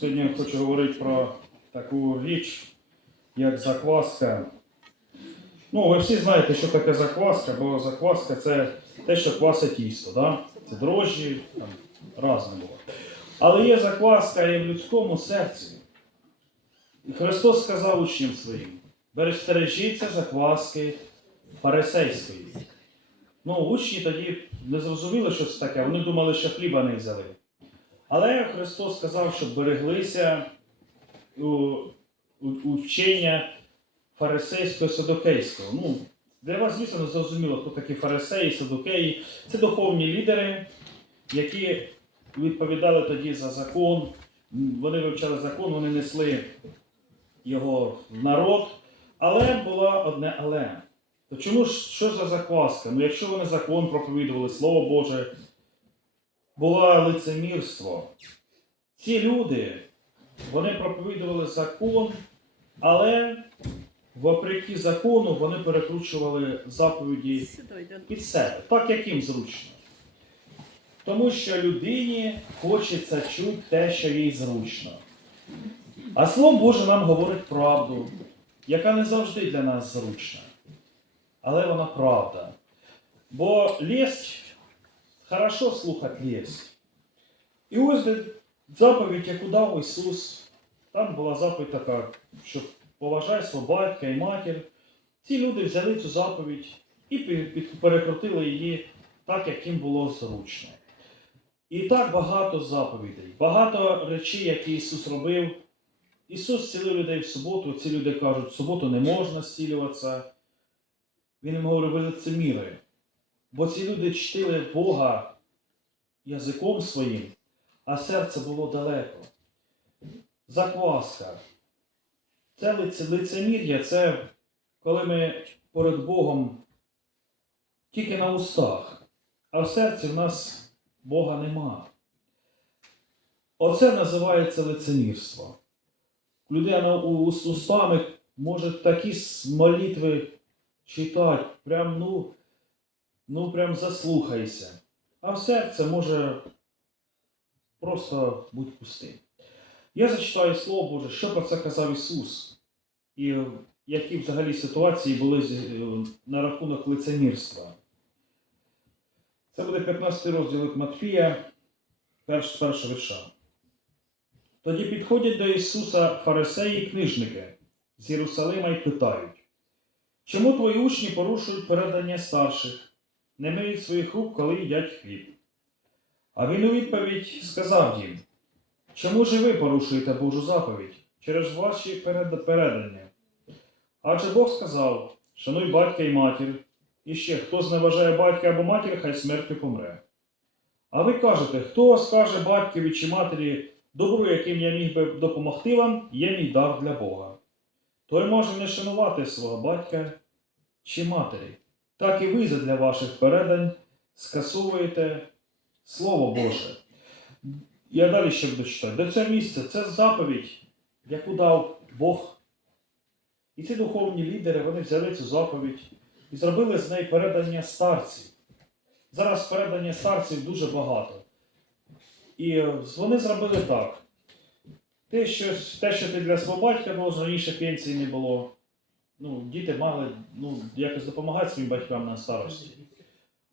Сьогодні я хочу говорити про таку річ, як закваска. Ну, ви всі знаєте, що таке закваска, бо закваска це те, що квасить тісто. Да? Це дрожжі, там разне було. Але є закваска і в людському серці. І Христос сказав учням своїм: бережіться закваски фарисейської. Ну, учні тоді не зрозуміли, що це таке, вони думали, що хліба не взяли. Але Христос сказав, щоб береглися у, у, у вчення фарисейського і садокейського. Ну, для вас, звісно, не зрозуміло, хто такі фарисеї, садокеї. Це духовні лідери, які відповідали тоді за закон. Вони вивчали закон, вони несли його в народ. Але було одне але. То чому ж що за закваска? Ну, якщо вони закон проповідували, Слово Боже, було лицемірство. Ці люди, вони проповідували закон, але вопреки закону вони перекручували заповіді під себе, так як їм зручно. Тому що людині хочеться чути те, що їй зручно. А Слово Боже нам говорить правду, яка не завжди для нас зручна. Але вона правда. Бо лесть, хорошо слухати лесть. І ось заповідь, яку дав Ісус, там була заповідь така, що поважай свого батька і матір. Ці люди взяли цю заповідь і перекрутили її так, як їм було зручно. І так багато заповідей, багато речей, які Ісус робив. Ісус зцілив людей в суботу, ці люди кажуть, в суботу не можна зцілюватися. Він їм говорив, ви лицеміри. Бо ці люди чтили Бога язиком своїм, а серце було далеко. Закваска. Це лицемір'я, це коли ми перед Богом тільки на устах, а в серці в нас Бога нема. Оце називається лицемірство. Людина устами може такі молитви читати, прям, ну, ну прям заслухайся. А серце може просто бути пустим. Я зачитаю Слово Боже, що про це казав Ісус, і які взагалі ситуації були е, на рахунок лицемірства. Це буде 15 розділ Матфія, перш, першого вірша. Тоді підходять до Ісуса фарисеї і книжники з Єрусалима і питають, чому твої учні порушують передання старших, не миють своїх рук, коли їдять хліб? А він у відповідь сказав їм, чому ж ви порушуєте Божу заповідь через ваші передання? Адже Бог сказав, шануй батька і матір, і ще хто зневажає батька або матір, хай смертю помре. А ви кажете, хто скаже батькові чи матері, добру, яким я міг би допомогти вам, є мій дар для Бога. Той може не шанувати свого батька чи матері. Так і ви задля ваших передань скасовуєте Слово Боже. Я далі ще буду читати. До цього місця це заповідь, яку дав Бог. І ці духовні лідери вони взяли цю заповідь і зробили з неї передання старців. Зараз передання старців дуже багато. І е, вони зробили так. Те, що, те, що ти для свого батька було, раніше пенсії не було. Ну, діти мали ну, якось допомагати своїм батькам на старості.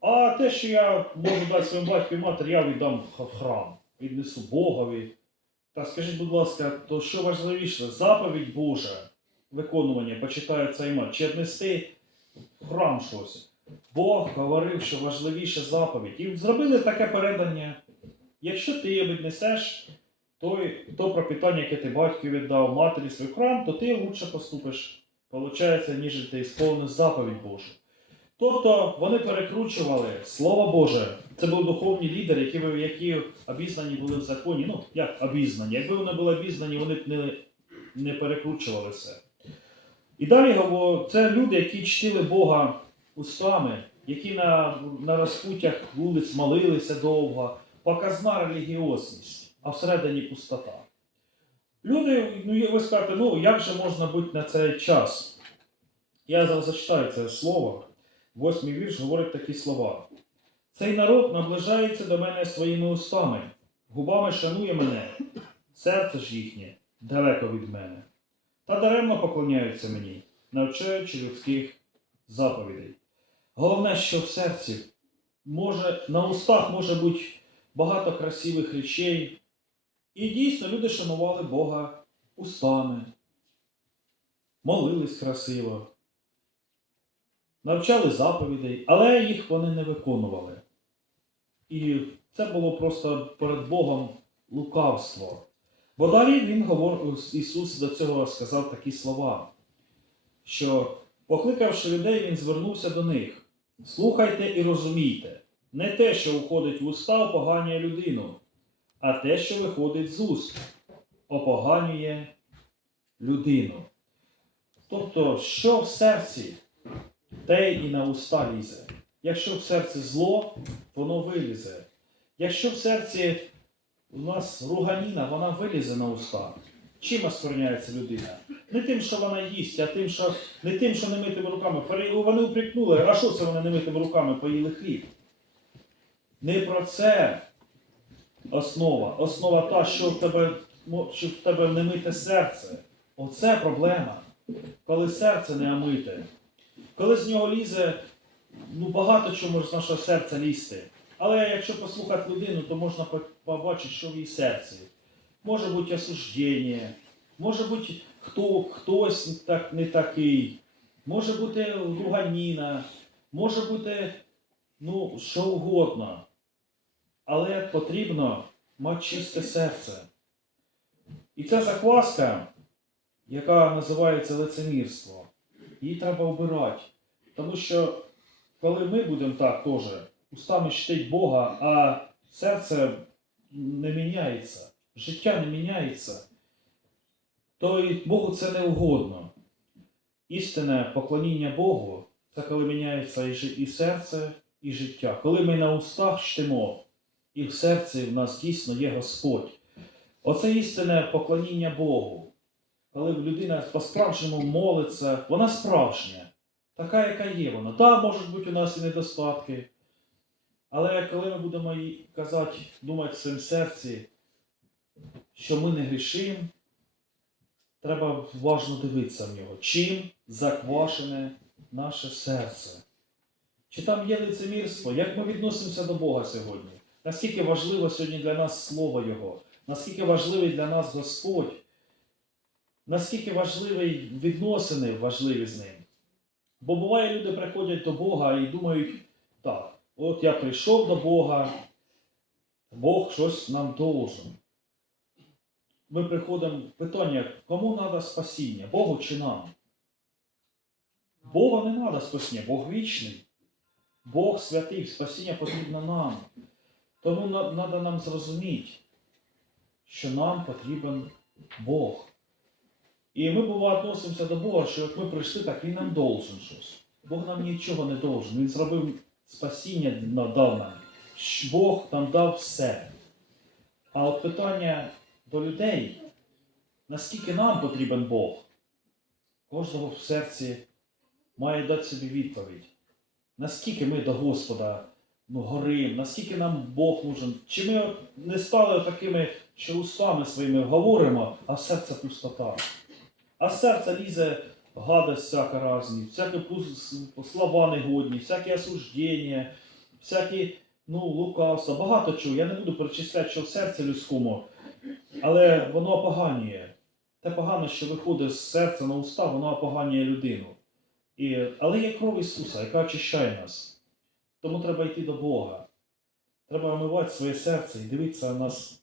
А те, що я можу дати своєму батьку і матері, я віддам в храм, віднесу Богові. Та скажіть, будь ласка, то що важливіше, заповідь Божа, виконування, почитає цей мат, чи віднести в храм щось? Бог говорив, що важливіше заповідь. І зробили таке передання. Якщо ти віднесеш той, то пропитання, яке ти батьку віддав матері свій храм, то ти лучше поступиш, получається, ніж ти сповниш заповідь Божу. Тобто вони перекручували Слово Боже. Це були духовні лідери, які, які обізнані були в законі. Ну, як обізнані. Якби вони були обізнані, вони б не, не перекручували все. І далі це люди, які чтили Бога устами, які на, на розпуттях вулиць молилися довго, показна релігіозність, а всередині пустота. Люди, ну ви скажете, ну як же можна бути на цей час? Я зачитаю це слово. Восьмий вірш говорить такі слова. Цей народ наближається до мене своїми устами, губами шанує мене, серце ж їхнє далеко від мене. Та даремно поклоняються мені, навчаючи людських заповідей. Головне, що в серці може, на устах може бути багато красивих речей. І дійсно люди шанували Бога устами, молились красиво, навчали заповідей, але їх вони не виконували. І це було просто перед Богом лукавство. Бо далі він говорив, Ісус до цього сказав такі слова, що, покликавши людей, Він звернувся до них. Слухайте і розумійте, не те, що уходить в уста, опоганює людину, а те, що виходить з уст, опоганює людину. Тобто, що в серці, те і на уста лізе. Якщо в серці зло, воно вилізе. Якщо в серці у нас руганіна, вона вилізе на уста. Чим оскверняється людина? Не тим, що вона їсть, а тим, що не тим, що немитими руками. Вони упрекнули, а що це вони немитими руками поїли хліб? Не про це основа. Основа та, що в тебе, мо- що в тебе немите серце. Оце проблема. Коли серце не омите. Коли з нього лізе, ну багато чого може з нашого серця лізти. Але якщо послухати людину, то можна побачити, що в її серці. Може бути осуждення, може бути хто, хтось так, не такий, може бути руганіна, може бути ну, що угодно. Але потрібно мати чисте серце. І ця закваска, яка називається лицемірство, її треба обирати. Тому що коли ми будемо так теж устами чтить Бога, а серце не міняється, життя не міняється, то і Богу це не угодно. Істинне поклоніння Богу це коли міняється і, серце, і життя. Коли ми на устах чтимо, і в серці в нас дійсно є Господь. Оце істинне поклоніння Богу. Коли людина по-справжньому молиться, вона справжня, така, яка є вона. Так, можуть бути у нас і недостатки. Але коли ми будемо казати, думати в своєму серці, що ми не грішимо, треба уважно дивитися в нього, чим заквашене наше серце. Чи там є лицемірство? Як ми відносимося до Бога сьогодні? Наскільки важливо сьогодні для нас Слово Його? Наскільки важливий для нас Господь? Наскільки важливі відносини важливі з ним? Бо буває, люди приходять до Бога і думають, так, от я прийшов до Бога, Бог щось нам должен. Ми приходимо питання, кому треба спасіння, Богу чи нам? Бога не треба спасіння, Бог вічний. Бог святий, спасіння потрібно нам. Тому треба нам зрозуміти, що нам потрібен Бог. І ми буває відносимося до Бога, що як ми прийшли, так Він нам должен щось. Бог нам нічого не должен. Він зробив спасіння надав нам. Бог нам дав все. А от питання до людей, наскільки нам потрібен Бог, кожного в серці має дати собі відповідь. Наскільки ми до Господа ну, горим, наскільки нам Бог нужен? Чи ми не стали такими, що устами своїми говоримо, а серце пустота? А з серця лізе гадость всяка різні, всякі слова негодні, всякі осуждення, всякі ну, лукавства, багато чого. Я не буду перечисляти, що в серці людському, але воно опоганює. Те погано, що виходить з серця на уста, воно опоганює людину. І, але є кров Ісуса, яка очищає нас. Тому треба йти до Бога. Треба омивати своє серце і дивитися на нас,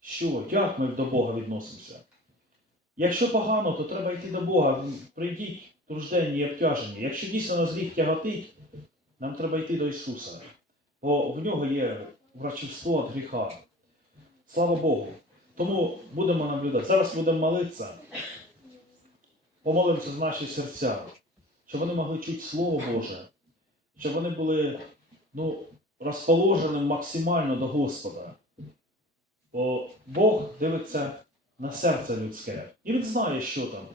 що, як ми до Бога відносимося. Якщо погано, то треба йти до Бога. Прийдіть тружденні і обтяжені. Якщо дійсно нас гріх тяготить, нам треба йти до Ісуса. Бо в нього є врачівство від гріха. Слава Богу. Тому будемо наблюдати. Зараз будемо молитися. Помолимося за наші серця, щоб вони могли чути Слово Боже, щоб вони були ну, розположені максимально до Господа. Бо Бог дивиться на серце людське. І він знає, що там.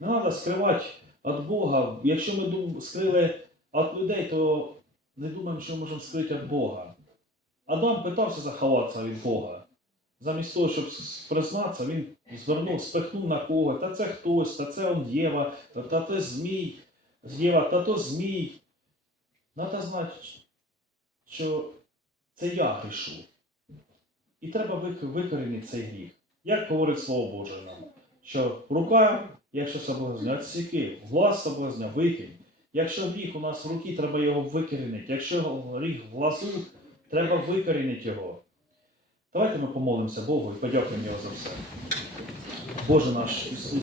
Не треба скривати від Бога. Якщо ми скрили від людей, то не думаємо, що можемо скрити від Бога. Адам питався заховатися від Бога. замість того, щоб признатися, він звернув, спихнув на кого. Та це хтось, та це он Єва, та це Змій, Єва, та то Змій. Треба знати, що це я грішу. І треба викорінити цей гріх. Як говорить Слово Боже нам, що рука, якщо соблазня, відсіки, глаз соблазня, викинь. Якщо гріх у нас в руці, треба його викорінити. Якщо гріх в глазу, треба викорінити його. Давайте ми помолимося Богу і подякуємо Його за все. Боже наш Ісус.